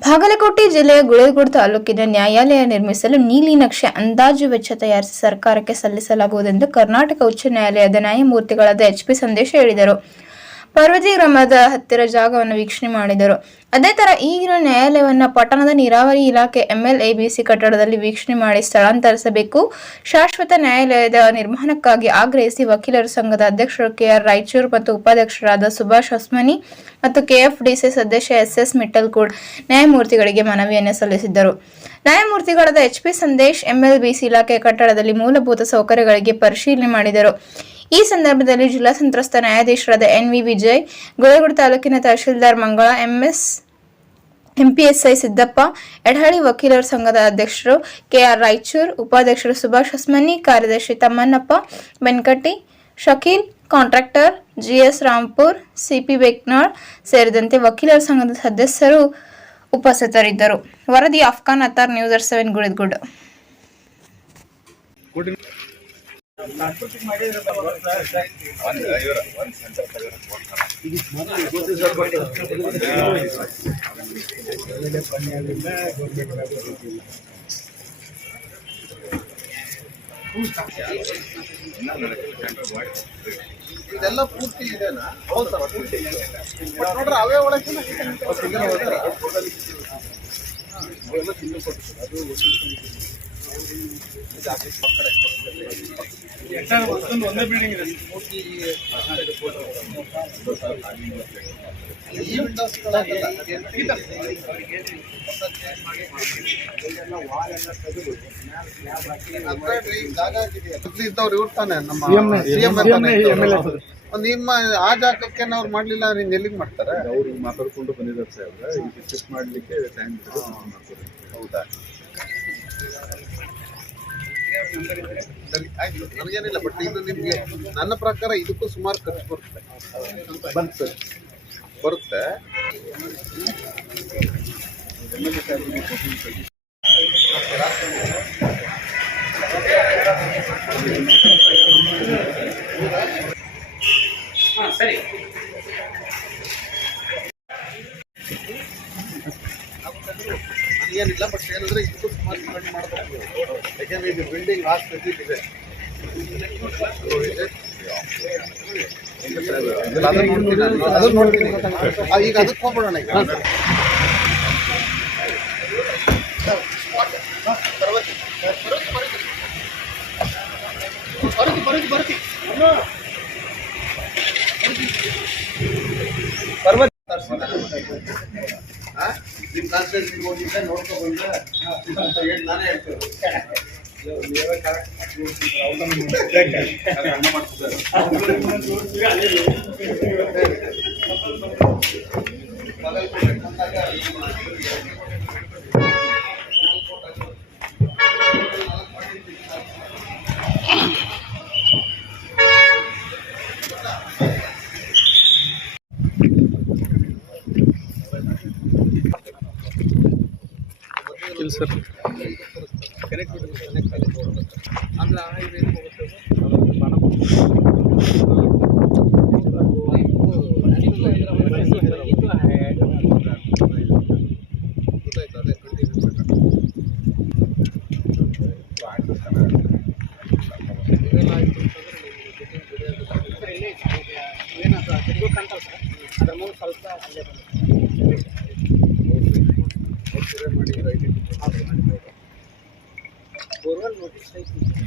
ಬಾಗಲಕೋಟೆ ಜಿಲ್ಲೆಯ ಗುಳೇಗೋಡ್ ತಾಲೂಕಿನ ನ್ಯಾಯಾಲಯ ನಿರ್ಮಿಸಲು ನೀಲಿ ನಕ್ಷೆ ಅಂದಾಜು ವೆಚ್ಚ ತಯಾರಿಸಿ ಸರ್ಕಾರಕ್ಕೆ ಸಲ್ಲಿಸಲಾಗುವುದೆಂದು ಕರ್ನಾಟಕ ಉಚ್ಚ ನ್ಯಾಯಾಲಯದ ನ್ಯಾಯಮೂರ್ತಿಗಳಾದ ಎಚ್ಪಿ ಸಂದೇಶ ಹೇಳಿದರು. ಪರ್ವತಿ ಗ್ರಾಮದ ಹತ್ತಿರ ಜಾಗವನ್ನು ವೀಕ್ಷಣೆ ಮಾಡಿದರು. ಅದೇ ತರ ಈಗಿನ ನ್ಯಾಯಾಲಯವನ್ನ ಪಟ್ಟಣದ ನೀರಾವರಿ ಇಲಾಖೆ ಎಂಎಲ್ಎಬಿಸಿ ಕಟ್ಟಡದಲ್ಲಿ ವೀಕ್ಷಣೆ ಮಾಡಿ ಸ್ಥಳಾಂತರಿಸಬೇಕು. ಶಾಶ್ವತ ನ್ಯಾಯಾಲಯದ ನಿರ್ಮಾಣಕ್ಕಾಗಿ ಆಗ್ರಹಿಸಿ ವಕೀಲರ ಸಂಘದ ಅಧ್ಯಕ್ಷರು ಕೆಆರ್ ರಾಯಚೂರು ಮತ್ತು ಉಪಾಧ್ಯಕ್ಷರಾದ ಸುಭಾಷ್ ಹೊಸ್ಮನಿ ಮತ್ತು ಕೆಎಫ್ಡಿಸಿ ಸದಸ್ಯ ಎಸ್ ಎಸ್ ಮಿಟ್ಟಲ್ಕೂಡ್ ನ್ಯಾಯಮೂರ್ತಿಗಳಿಗೆ ಮನವಿಯನ್ನು ಸಲ್ಲಿಸಿದ್ದರು. ನ್ಯಾಯಮೂರ್ತಿಗಳಾದ ಎಚ್ಪಿ ಸಂದೇಶ್ ಎಂಎಲ್ಬಿಸಿ ಇಲಾಖೆ ಕಟ್ಟಡದಲ್ಲಿ ಮೂಲಭೂತ ಸೌಕರ್ಯಗಳಿಗೆ ಪರಿಶೀಲನೆ ಮಾಡಿದರು. ಈ ಸಂದರ್ಭದಲ್ಲಿ ಜಿಲ್ಲಾ ಸಂತ್ರಸ್ತ ನ್ಯಾಯಾಧೀಶರಾದ ಎನ್ ವಿ ವಿಜಯ್, ಗೋಳಗೋಡು ತಾಲೂಕಿನ ತಹಶೀಲ್ದಾರ್ ಮಂಗಳ, ಎಂಎಸ್, ಎಂಪಿಎಸ್ಐ ಸಿದ್ದಪ್ಪ, ಎಡಹಳ್ಳಿ ವಕೀಲರ ಸಂಘದ ಅಧ್ಯಕ್ಷರು ಕೆಆರ್ ರಾಯಚೂರ್, ಉಪಾಧ್ಯಕ್ಷರು ಸುಭಾಷ್ ಹೊಸ್ಮನಿ, ಕಾರ್ಯದರ್ಶಿ Tammannappa Benkatti Shakeel, contractor G S Rampur, C P Beknal ಸೇರಿದಂತೆ ವಕೀಲರ ಸಂಘದ ಸದಸ್ಯರು ಉಪಸ್ಥಿತರಿದ್ದರು. ವರದಿ ಅಫ್ಘಾನ್ ಅತಾರ್ ನ್ಯೂಸ್ ಸೆವೆನ್ ಗುಳಿದ್ಗುಡ್. ಇದೆಲ್ಲ ಪೂರ್ತಿ ಇದೆನಾ? ಹೌದು ಸರ್ ಪೂರ್ತಿ ಇದೆ. ಅದು ನೋಡ್ರಿ ಅವೇ ಒಳಗೆ ಒಂದೇ ಬಿಲ್ಡಿಂಗ್ ಇದೆ ಇದ್ದವ್ರು. ಇವ್ರು ತಾನೆ ನಮ್ಮ. ಒಂದ್ ನಿಮ್ಮ ಆ ಜಾಗಕ್ಕೆ ಅವ್ರು ಮಾಡ್ಲಿಲ್ಲ ನೀನ್ ಎಲ್ಲಿಗೆ ಮಾಡ್ತಾರೆ? ಅವ್ರು ಮಾತಾಡ್ಕೊಂಡು ಬಂದಿದ್ದಾರೆ ಸರ್ ಮಾಡ್ಲಿಕ್ಕೆ ಟೈಮ್ ಹೌದಾ? ನನಗೇನಿಲ್ಲ ಬಟ್ ಇದು ನಿಮಗೆ ನನ್ನ ಪ್ರಕಾರ ಇದಕ್ಕೂ ಸುಮಾರು ಖರ್ಚು ಬರುತ್ತೆ. ಬಂತು ಬರುತ್ತೆ. ನನಗೇನಿಲ್ಲ ಬಟ್ ಏನಂದ್ರೆ ಇದಕ್ಕೂ ಸುಮಾರು ಸ್ಪೆಂಡ್ ಮಾಡಬೇಕು ಯಾಕೆಂದ್ರೆ ಇದು ಬಿಲ್ಡಿಂಗ್ ಸ್ಥಿತಿಲಿ ಇದೆ. ಅದನ್ನ ನೋಡ್ತೀನಿ ಈಗ ಅದಕ್ಕೆ ಹೋಗ್ಬಿಡೋಣ ಈಗ. ಬರ್ತಿ ಬರುತ್ತಿ ಬರುತ್ತಿ ಪರ್ವತ ನಿಮ್ಮ ಕಾನ್ಸ್ಟಿಟ್ಯೂನ್ಸಿಗೆ ಹೋಗಿದ್ದೆ ನೋಡ್ಕೊಂಡ್ರೆ ಬಂದೆ ಅಂತ ಹೇಳಿ ನಾನೇ ಹೇಳ್ತೇವೆ ಸರ್ ಕನೆಕ್ಟ್ ಕನೆಕ್ಟ್ ಆಗಿ ಆಮೇಲೆ ಆ ಇದು ನೋಟಿಸ್ ಹೋಗುತ್ತೆ